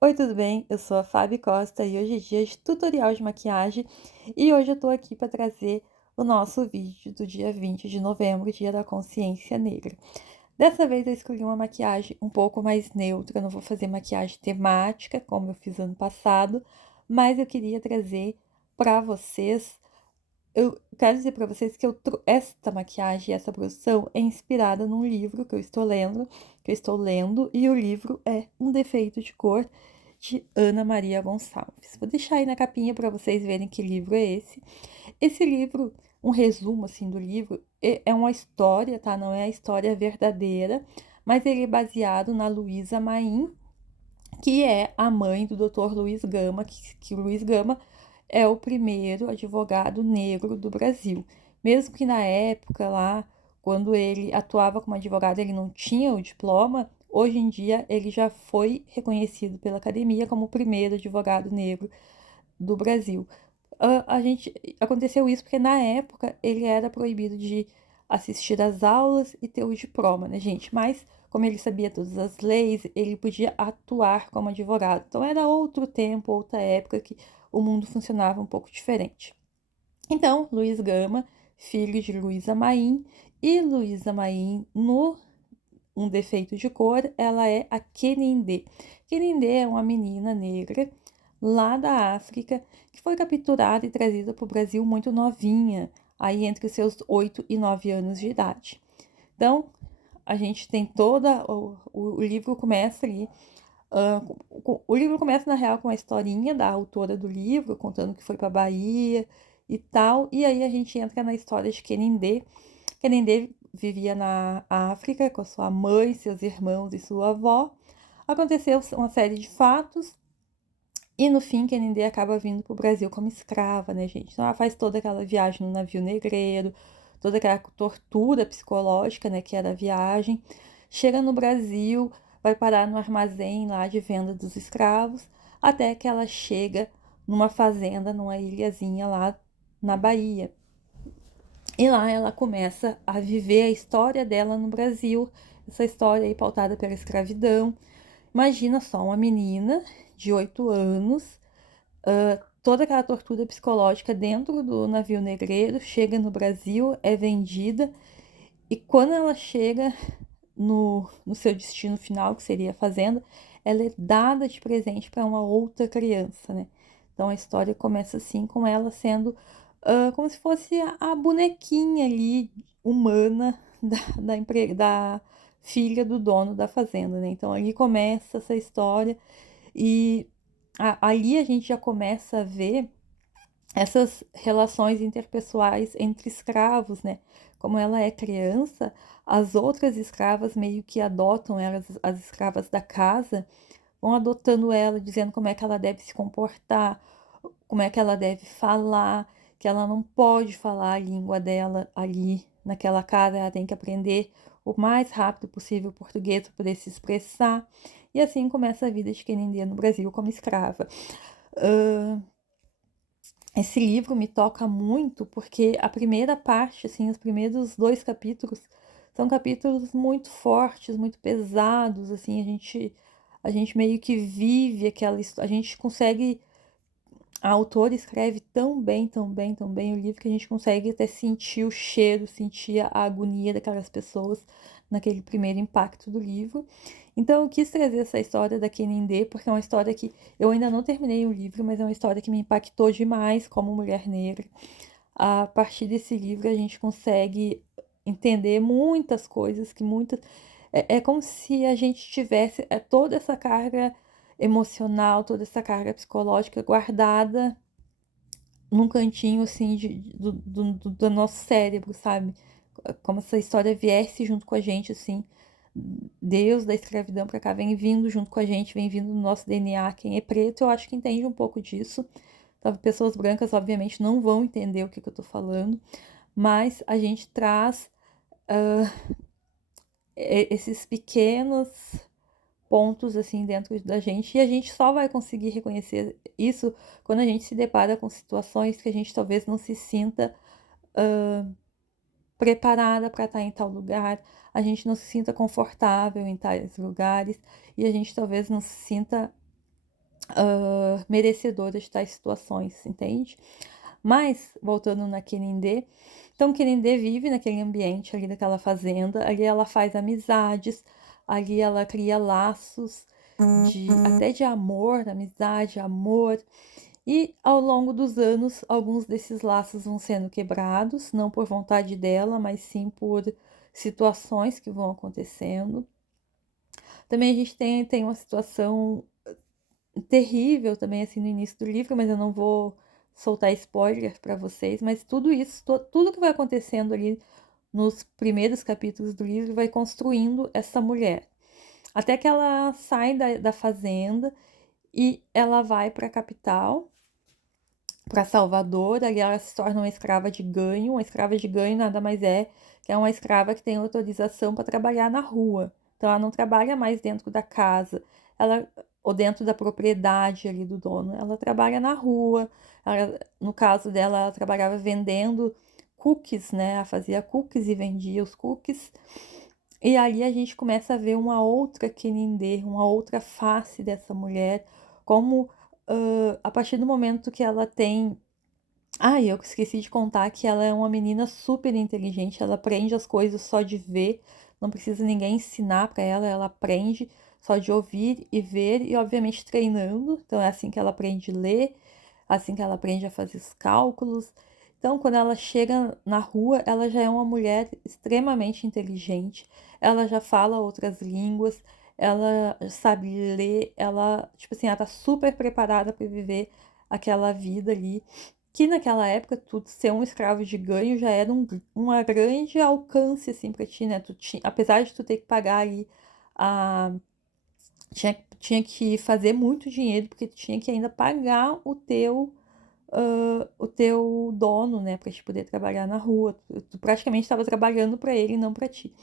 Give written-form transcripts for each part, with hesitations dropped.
Oi, tudo bem? Eu sou a Fabi Costa e hoje é dia de tutorial de maquiagem e hoje eu tô aqui para trazer o nosso vídeo do dia 20 de novembro, Dia da Consciência Negra. Dessa vez eu escolhi uma maquiagem um pouco mais neutra, não vou fazer maquiagem temática como eu fiz ano passado, mas eu queria trazer para vocês. Eu quero dizer para vocês que esta maquiagem, essa produção é inspirada num livro que eu estou lendo, e o livro é Um Defeito de Cor, de Ana Maria Gonçalves. Vou deixar aí na capinha para vocês verem que livro é esse. Esse livro, um resumo assim do livro, é uma história, tá? Não é a história verdadeira, mas ele é baseado na Luísa Maim, que é a mãe do Dr. Luiz Gama, que o Luiz Gama é o primeiro advogado negro do Brasil. Mesmo que na época lá, quando ele atuava como advogado, ele não tinha o diploma, hoje em dia ele já foi reconhecido pela academia como o primeiro advogado negro do Brasil. Aconteceu isso porque na época ele era proibido de assistir às aulas e ter o diploma, né, gente? Mas como ele sabia todas as leis, ele podia atuar como advogado. Então era outro tempo, outra época que o mundo funcionava um pouco diferente. Então, Luiz Gama, filho de Luísa Maim, e Luísa Maim, no Um Defeito de Cor, ela é a Kenindé. Kenindé é uma menina negra lá da África que foi capturada e trazida para o Brasil muito novinha, aí entre os seus 8 e 9 anos de idade. Então, a gente tem toda. O livro começa ali. O livro começa, na real, com a historinha da autora do livro, contando que foi para Bahia e tal. E aí a gente entra na história de Kenindé. Kenindé vivia na África com a sua mãe, seus irmãos e sua avó. Aconteceu uma série de fatos. E no fim, Kenindé acaba vindo para o Brasil como escrava, né, gente? Então ela faz toda aquela viagem no navio negreiro, toda aquela tortura psicológica, né, que era a viagem. Chega no Brasil, vai parar no armazém lá de venda dos escravos, até que ela chega numa fazenda, numa ilhazinha lá na Bahia. E lá ela começa a viver a história dela no Brasil, essa história aí pautada pela escravidão. Imagina só, uma menina de 8 anos, toda aquela tortura psicológica dentro do navio negreiro, chega no Brasil, é vendida, e quando ela chega no seu destino final, que seria a fazenda, ela é dada de presente para uma outra criança, né? Então a história começa assim, com ela sendo como se fosse a bonequinha ali, humana, da filha do dono da fazenda, né? Então ali começa essa história, e ali a gente já começa a ver essas relações interpessoais entre escravos, né? Como ela é criança, as outras escravas meio que adotam ela, as escravas da casa, vão adotando ela, dizendo como é que ela deve se comportar, como é que ela deve falar, que ela não pode falar a língua dela ali naquela casa, ela tem que aprender o mais rápido possível o português para poder se expressar. E assim começa a vida de Kenindé no Brasil como escrava. Uh, Esse livro me toca muito porque a primeira parte, assim, os primeiros dois capítulos são capítulos muito fortes, muito pesados, assim, a gente meio que vive aquela história, a gente consegue, a autora escreve tão bem, tão bem, tão bem o livro que a gente consegue até sentir o cheiro, sentir a agonia daquelas pessoas naquele primeiro impacto do livro. Então eu quis trazer essa história da Kenindé, porque é uma história que eu ainda não terminei o livro, mas é uma história que me impactou demais como mulher negra. A partir desse livro a gente consegue entender muitas coisas que muitas. É como se a gente tivesse toda essa carga emocional, toda essa carga psicológica guardada num cantinho assim do nosso cérebro, sabe? Como se a história viesse junto com a gente, assim. Deus da escravidão para cá vem vindo junto com a gente, vem vindo no nosso DNA. Quem é preto, eu acho que entende um pouco disso. Então, pessoas brancas, obviamente, não vão entender o que eu tô falando, mas a gente traz esses pequenos pontos assim dentro da gente, e a gente só vai conseguir reconhecer isso quando a gente se depara com situações que a gente talvez não se sinta preparada para estar em tal lugar, a gente não se sinta confortável em tais lugares, e a gente talvez não se sinta merecedora de tais situações, entende? Mas, voltando na Kenindê, então Kenindê vive naquele ambiente ali daquela fazenda, ali ela faz amizades, ali ela cria laços até de amor, amizade, amor, e ao longo dos anos, alguns desses laços vão sendo quebrados, não por vontade dela, mas sim por situações que vão acontecendo. Também a gente tem uma situação terrível também assim no início do livro, mas eu não vou soltar spoiler para vocês, mas tudo isso, tudo que vai acontecendo ali nos primeiros capítulos do livro vai construindo essa mulher. Até que ela sai da fazenda e ela vai para a capital, para Salvador, ali ela se torna uma escrava de ganho. Uma escrava de ganho nada mais é que é uma escrava que tem autorização para trabalhar na rua. Então ela não trabalha mais dentro da casa, ela ou dentro da propriedade ali do dono. Ela trabalha na rua. No caso dela, ela trabalhava vendendo cookies, né? Ela fazia cookies e vendia os cookies. E ali a gente começa a ver uma outra Kenindê, uma outra face dessa mulher, como a partir do momento que ela tem. Ah, eu esqueci de contar que ela é uma menina super inteligente, ela aprende as coisas só de ver, não precisa ninguém ensinar para ela, ela aprende só de ouvir e ver e obviamente treinando. Então é assim que ela aprende a ler, assim que ela aprende a fazer os cálculos. Então, quando ela chega na rua, ela já é uma mulher extremamente inteligente, ela já fala outras línguas, ela sabe ler, ela, tipo assim, ela tá super preparada para viver aquela vida ali que naquela época tu ser um escravo de ganho já era uma grande alcance assim para ti, né? Apesar de tu ter que pagar ali a tinha que fazer muito dinheiro porque tu tinha que ainda pagar o teu dono, né, para te poder trabalhar na rua. Tu praticamente estava trabalhando para ele e não para ti.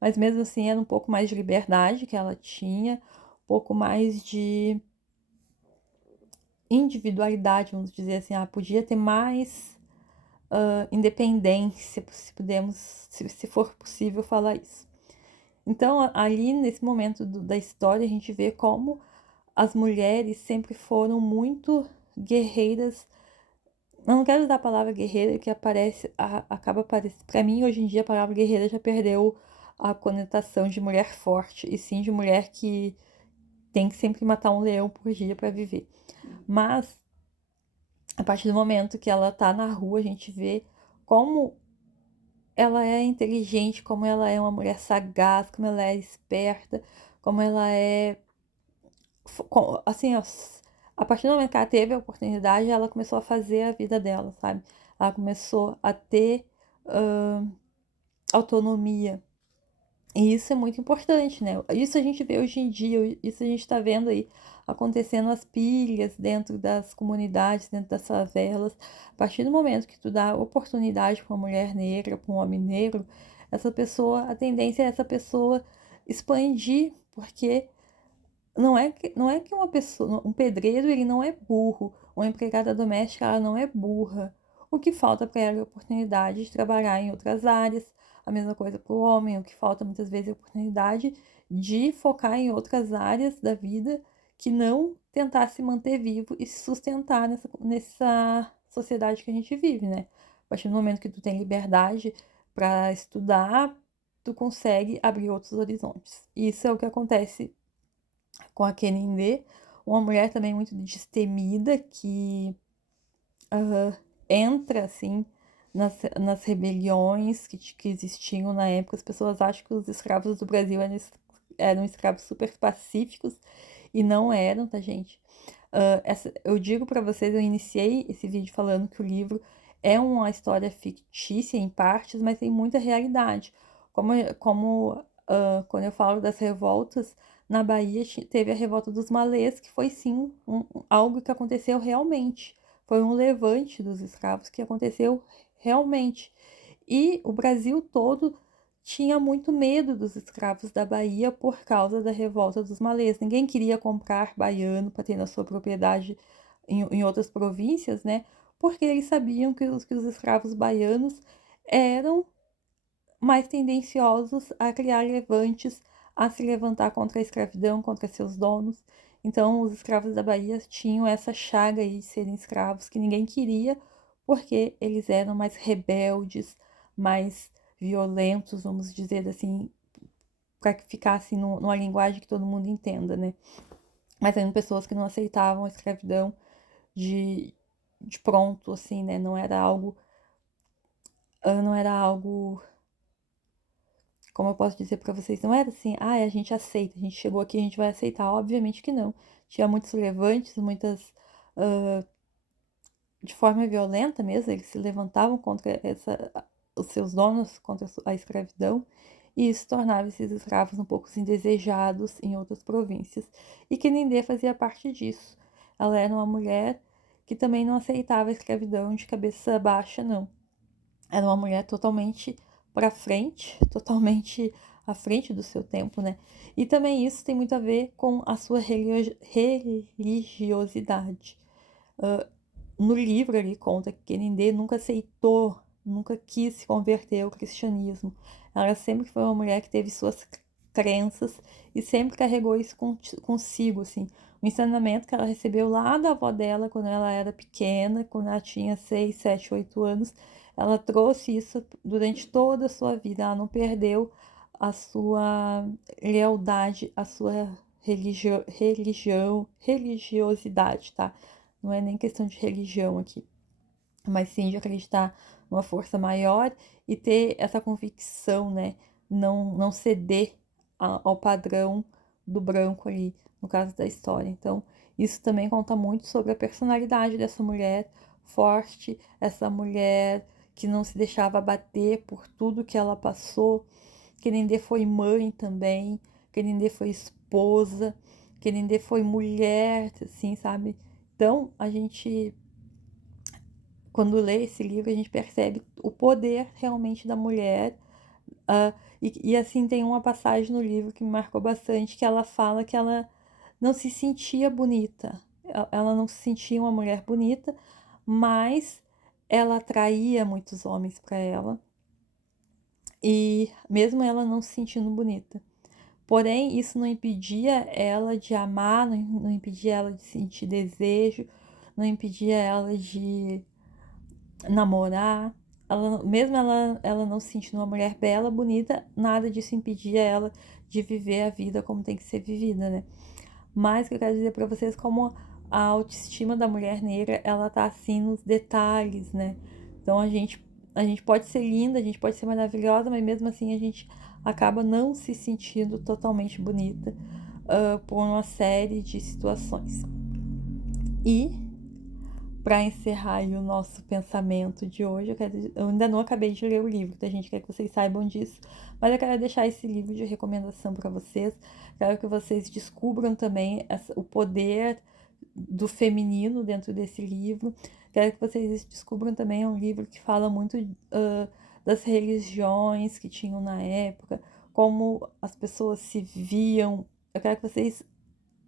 Mas mesmo assim era um pouco mais de liberdade que ela tinha, um pouco mais de individualidade, vamos dizer assim, ela podia ter mais independência, se podemos, se for possível falar isso. Então, ali nesse momento da história, a gente vê como as mulheres sempre foram muito guerreiras. Eu não quero usar a palavra guerreira, que acaba aparecendo. Para mim, hoje em dia, a palavra guerreira já perdeu a conotação de mulher forte, e sim de mulher que tem que sempre matar um leão por dia para viver. Mas a partir do momento que ela tá na rua, a gente vê como ela é inteligente, como ela é uma mulher sagaz, como ela é esperta, como ela é. Assim, ó, a partir do momento que ela teve a oportunidade, ela começou a fazer a vida dela, sabe? Ela começou a ter uh, autonomia. E isso é muito importante, né? Isso a gente vê hoje em dia, isso a gente está vendo aí acontecendo as pilhas dentro das comunidades, dentro das favelas. A partir do momento que tu dá oportunidade para uma mulher negra, para um homem negro, essa pessoa, a tendência é essa pessoa expandir, porque não é que uma pessoa, um pedreiro, ele não é burro, uma empregada doméstica, ela não é burra. O que falta para ela é a oportunidade de trabalhar em outras áreas. A mesma coisa para o homem, o que falta muitas vezes é a oportunidade de focar em outras áreas da vida que não tentar se manter vivo e se sustentar nessa sociedade que a gente vive, né? A partir do momento que tu tem liberdade para estudar, tu consegue abrir outros horizontes. E isso é o que acontece com a Kenindê, uma mulher também muito destemida que entra assim nas rebeliões que existiam na época. As pessoas acham que os escravos do Brasil eram escravos super pacíficos e não eram, tá, gente? Eu digo para vocês, eu iniciei esse vídeo falando que o livro é uma história fictícia em partes, mas tem muita realidade. Quando eu falo das revoltas, na Bahia teve a revolta dos malês, que foi sim algo que aconteceu realmente. Foi um levante dos escravos que aconteceu realmente. E o Brasil todo tinha muito medo dos escravos da Bahia por causa da revolta dos malês. Ninguém queria comprar baiano para ter na sua propriedade em outras províncias, né? Porque eles sabiam que os escravos baianos eram mais tendenciosos a criar levantes, a se levantar contra a escravidão, contra seus donos. Então, os escravos da Bahia tinham essa chaga aí de serem escravos que ninguém queria, porque eles eram mais rebeldes, mais violentos, vamos dizer assim, para que ficasse numa linguagem que todo mundo entenda, né? Mas eram pessoas que não aceitavam a escravidão de, de pronto, assim, né? Não era algo, como eu posso dizer para vocês, não era assim, ah, a gente aceita, a gente chegou aqui, a gente vai aceitar. Obviamente que não. Tinha muitos levantes, de forma violenta mesmo, eles se levantavam contra os seus donos, contra a escravidão, e isso tornava esses escravos um pouco indesejados em outras províncias. E Canindê fazia parte disso. Ela era uma mulher que também não aceitava a escravidão de cabeça baixa, não. Era uma mulher totalmente para frente, totalmente à frente do seu tempo, né? E também isso tem muito a ver com a sua religiosidade. No livro ele conta que Canindê nunca aceitou, nunca quis se converter ao cristianismo. Ela sempre foi uma mulher que teve suas crenças e sempre carregou isso consigo, assim. O ensinamento que ela recebeu lá da avó dela quando ela era pequena, quando ela tinha 6, 7, 8 anos, ela trouxe isso durante toda a sua vida. Ela não perdeu a sua lealdade, a sua religiosidade, tá? Não é nem questão de religião aqui, mas sim de acreditar numa força maior e ter essa convicção, né? Não ceder ao padrão do branco ali, no caso da história. Então, isso também conta muito sobre a personalidade dessa mulher forte, essa mulher que não se deixava abater por tudo que ela passou. Querendê foi mãe também, Querendê foi esposa, Querendê foi mulher, assim, sabe? Então, quando lê esse livro, a gente percebe o poder realmente da mulher. Assim, tem uma passagem no livro que me marcou bastante, que ela fala que ela não se sentia bonita. Ela não se sentia uma mulher bonita, mas ela atraía muitos homens para ela. E mesmo ela não se sentindo bonita. Porém, isso não impedia ela de amar, não impedia ela de sentir desejo, não impedia ela de namorar. Ela não se sentindo uma mulher bela, bonita, nada disso impedia ela de viver a vida como tem que ser vivida, né? Mas o que eu quero dizer pra vocês, como a autoestima da mulher negra, ela tá assim nos detalhes, né? Então a gente pode ser linda, a gente pode ser maravilhosa, mas mesmo assim a gente acaba não se sentindo totalmente bonita, por uma série de situações. E para encerrar aí o nosso pensamento de hoje, eu ainda não acabei de ler o livro, tá, gente? Quero que vocês saibam disso. Mas eu quero deixar esse livro de recomendação para vocês. Quero que vocês descubram também o poder do feminino dentro desse livro. Quero que vocês descubram também um livro que fala muito das religiões que tinham na época, como as pessoas se viam. Eu quero que vocês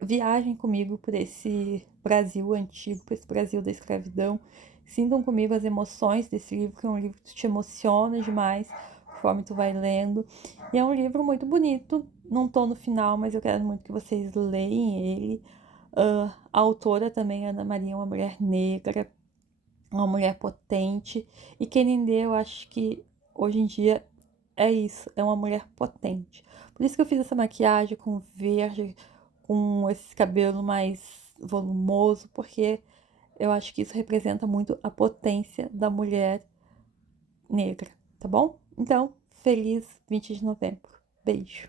viajem comigo por esse Brasil antigo, por esse Brasil da escravidão. Sintam comigo as emoções desse livro, que é um livro que te emociona demais conforme tu vai lendo. E é um livro muito bonito. Não tô no final, mas eu quero muito que vocês leem ele. A autora também, Ana Maria, é uma mulher negra, uma mulher potente. E Canindê, eu acho que hoje em dia é isso, é uma mulher potente. Por isso que eu fiz essa maquiagem com verde, com esse cabelo mais volumoso, porque eu acho que isso representa muito a potência da mulher negra, tá bom? Então, feliz 20 de novembro. Beijo.